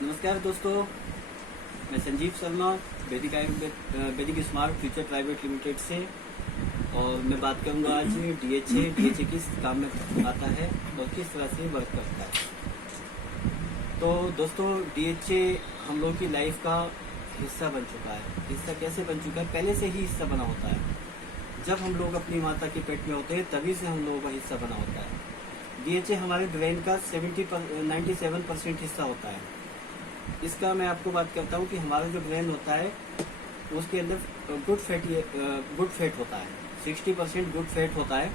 नमस्कार दोस्तों, मैं संजीव शर्मा वैदिक स्मार्ट फ्यूचर प्राइवेट लिमिटेड से। और मैं बात करूंगा आज डीएचए किस काम में आता है और किस तरह से वर्क करता है। तो दोस्तों, डीएचए हम लोग की लाइफ का हिस्सा बन चुका है। हिस्सा कैसे बन चुका है? पहले से ही हिस्सा बना होता है। जब हम लोग अपनी माता के पेट में होते हैं तभी से हम लोगों का हिस्सा बना होता है। डीएचए हमारे ब्रेन का 97% हिस्सा होता है। इसका मैं आपको बात करता हूँ कि हमारा जो ब्रेन होता है उसके अंदर गुड फैट होता है। 60% गुड फैट होता है।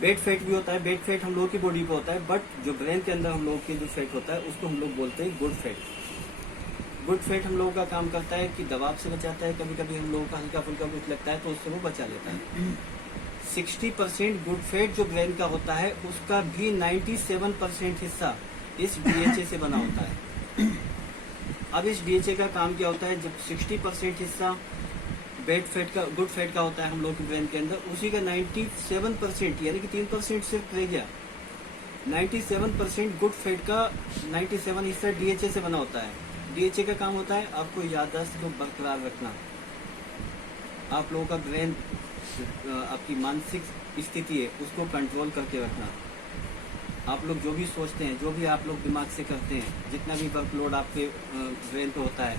बैड फैट भी होता है। बैड फैट हम लोगों की बॉडी पे होता है, बट जो ब्रेन के अंदर हम लोगों की जो फैट होता है उसको हम लोग बोलते हैं गुड फैट। गुड फैट हम लोगों का काम करता है कि दबाव से बचाता है। कभी कभी हम लोगों का हल्का फुल्का कुछ लगता है तो उससे वो बचा लेता है। 60% गुड फैट जो ब्रेन का होता है उसका भी 97% हिस्सा इस डीएचए से बना होता है। अब इस डीएचए का काम क्या होता है? जब 60% हिस्सा बैड फैट का गुड फैट का होता है हम लोग के ब्रेन के अंदर, उसी का 97% यानी कि 3% सिर्फ रह गया। 97% गुड फैट का 97 हिस्सा डीएचए से बना होता है। डीएचए का काम होता है आपको याददाश्त को बरकरार रखना, आप लोगों का ब्रेन आपकी मानसिक स्थिति है उसको कंट्रोल करके रखना। आप लोग जो भी सोचते हैं, जो भी आप लोग दिमाग से करते हैं, जितना भी वर्कलोड आपके ब्रेन पे होता है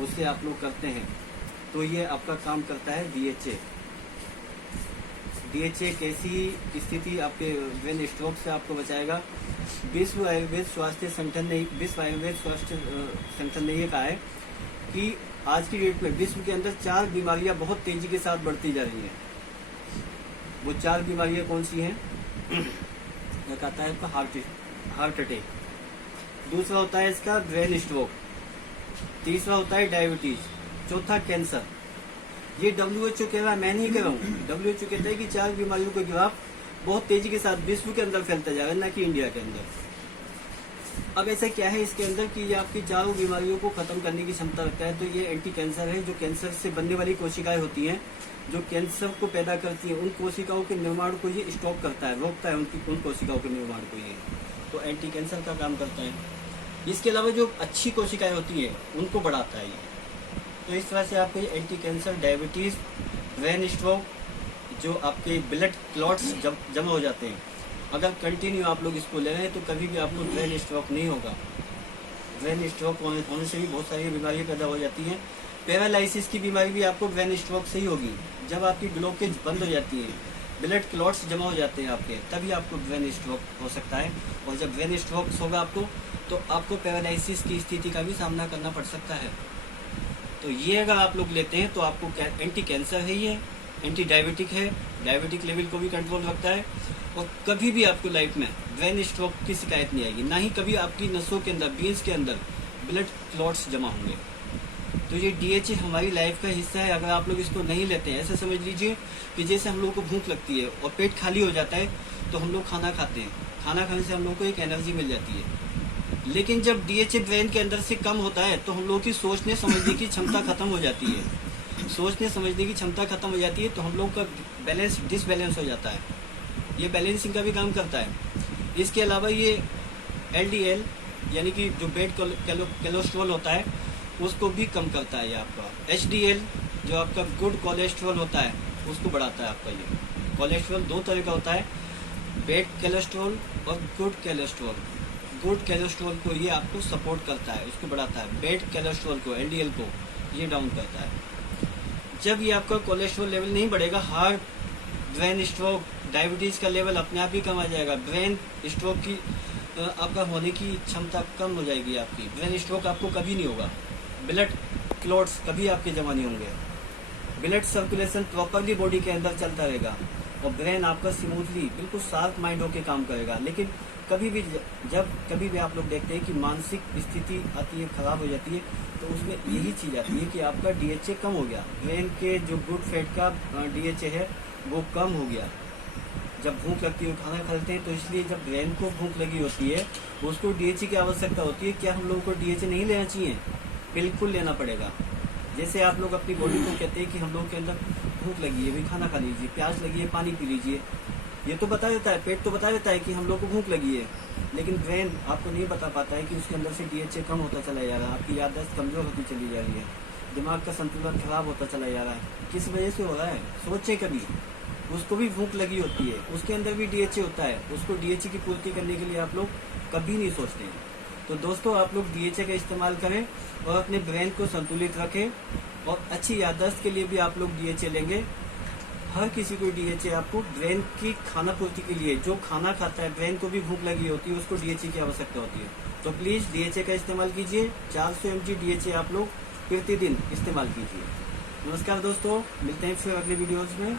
उससे आप लोग करते हैं, तो ये आपका काम करता है डीएचए। डीएचए कैसी स्थिति आपके ब्रेन स्ट्रोक से आपको बचाएगा? विश्व आयुर्वेद स्वास्थ्य संगठन ने ये कहा है कि आज की डेट में विश्व के अंदर 4 बीमारियां बहुत तेजी के साथ बढ़ती जा रही हैं। वो 4 बीमारियां कौन सी हैं? एक आता है इसका हार्ट अटैक, दूसरा होता है इसका ब्रेन स्ट्रोक, तीसरा होता है डायबिटीज, चौथा कैंसर। ये WHO कह रहा है, मैं नहीं कह रहा हूँ। WHO कहता है कि 4 बीमारियों का गिराफ बहुत तेजी के साथ विश्व के अंदर फैलता जा रहा है, न कि इंडिया के अंदर। अब ऐसा क्या है इसके अंदर कि ये आपकी 4 बीमारियों को खत्म करने की क्षमता रखता है। तो ये एंटी कैंसर है। जो कैंसर से बनने वाली कोशिकाएं होती हैं, जो कैंसर को पैदा करती है, उन कोशिकाओं के निर्माण को ये स्टॉप करता है, रोकता है उन कोशिकाओं के निर्माण को ये। तो एंटी कैंसर का काम करता है। इसके अलावा जो अच्छी कोशिकाएं होती हैं उनको बढ़ाता है ये। तो इस तरह से आपके anti cancer, diabetes, brain stroke, जो आपके ब्लड क्लॉट्स जमा हो जाते हैं, अगर कंटिन्यू आप लोग इसको ले रहे हैं तो कभी भी आप लोग ब्रेन स्ट्रोक नहीं होगा। ब्रेन स्ट्रोक होने से भी बहुत सारी बीमारियां पैदा हो जाती हैं। पैरालाइसिस की बीमारी भी आपको ब्रेन स्ट्रोक से ही होगी। जब आपकी ग्लूकोज बंद हो जाती है, ब्लड क्लॉट्स जमा हो जाते हैं आपके, तभी आपको ब्रेन स्ट्रोक हो सकता है। और जब ब्रेन स्ट्रोक होगा आपको, तो आपको पैरालाइसिस की स्थिति का भी सामना करना पड़ सकता है। तो ये अगर आप लोग लेते हैं तो आपको एंटी कैंसर है, ये एंटी डायबिटिक है, डायबिटिक लेवल को भी कंट्रोल रखता है। और कभी भी आपको लाइफ में ब्रेन स्ट्रोक की शिकायत नहीं आएगी, ना ही कभी आपकी नसों के अंदर, बीन्स के अंदर ब्लड क्लॉट्स जमा होंगे। तो ये डीएचए हमारी लाइफ का हिस्सा है। अगर आप लोग इसको नहीं लेते हैं, ऐसा समझ लीजिए कि जैसे हम लोग को भूख लगती है और पेट खाली हो जाता है तो हम लोग खाना खाते हैं। खाना खाने से हम लोग को एक एनर्जी मिल जाती है। लेकिन जब डीएचए ब्रेन के अंदर से कम होता है तो हम लोग की सोचने समझने की क्षमता खत्म हो जाती है। सोचने समझने की क्षमता खत्म हो जाती है तो हम लोग का बैलेंस डिसबैलेंस हो जाता है। ये बैलेंसिंग का भी काम करता है। इसके अलावा ये LDL यानी कि जो बैड कोलेस्ट्रॉल होता है उसको भी कम करता है। ये आपका HDL जो आपका गुड कोलेस्ट्रॉल होता है उसको बढ़ाता है। आपका ये कोलेस्ट्रॉल 2 तरह का होता है, बैड कोलेस्ट्रॉल और गुड कोलेस्ट्रॉल। गुड कोलेस्ट्रॉल को ये आपको सपोर्ट करता है, उसको बढ़ाता है। बैड कोलेस्ट्रॉल को, LDL को, ये डाउन करता है। जब ये आपका कोलेस्ट्रॉल लेवल नहीं बढ़ेगा, हार्ट, ब्रेन स्ट्रोक, डायबिटीज का लेवल अपने आप ही कम आ जाएगा। ब्रेन स्ट्रोक की आपका होने की क्षमता कम हो जाएगी। आपकी ब्रेन स्ट्रोक आपको कभी नहीं होगा। ब्लड क्लॉट्स कभी आपके जमा नहीं होंगे। ब्लड सर्कुलेशन प्रॉपरली बॉडी के अंदर चलता रहेगा और ब्रेन आपका स्मूथली बिल्कुल शार्प माइंड होकर काम करेगा। लेकिन कभी भी आप लोग देखते हैं कि मानसिक स्थिति आती है, खराब हो जाती है, तो उसमें यही चीज आती है कि आपका डीएचए कम हो गया। ब्रेन के जो गुड फैट का डीएचए है वो कम हो गया। जब भूख लगती है, खाना खाते हैं, तो इसलिए जब ब्रेन को भूख लगी होती है उसको डीएचए की आवश्यकता होती है। क्या हम लोगों को डीएचए नहीं लेना चाहिए? बिल्कुल लेना पड़ेगा। जैसे आप लोग अपनी बॉडी को कहते हैं कि हम लोग के अंदर भूख लगी है, भी खाना खा लीजिए, प्यास लगी है, पानी पी लीजिए, ये तो बता देता है, पेट तो बता देता है कि हम लोग को भूख लगी है, लेकिन ब्रेन आपको नहीं बता पाता है कि उसके अंदर से डीएचए कम होता चला जा रहा है, आपकी याददाश्त कमजोर होती चली जा रही है, दिमाग का संतुलन खराब होता चला जा रहा है। किस वजह से हो रहा है? सोचें कभी। उसको भी भूख लगी होती है, उसके अंदर भी डीएचए होता है, उसको डीएचए की पूर्ति करने के लिए आप लोग कभी नहीं सोचते हैं। तो दोस्तों, आप लोग डीएचए का इस्तेमाल करें और अपने ब्रेन को संतुलित रखें, और अच्छी याददाश्त के लिए भी आप लोग डीएचए लेंगे। हर किसी को डीएचए आपको ब्रेन की खाना पूर्ति के लिए, जो खाना खाता है ब्रेन को भी भूख लगी होती है, उसको डीएचए की आवश्यकता होती है। तो प्लीज डीएचए का इस्तेमाल कीजिए। 400 mg डीएचए आप लोग प्रतिदिन इस्तेमाल कीजिए। नमस्कार दोस्तों, मिलते हैं फिर अगले वीडियोज में।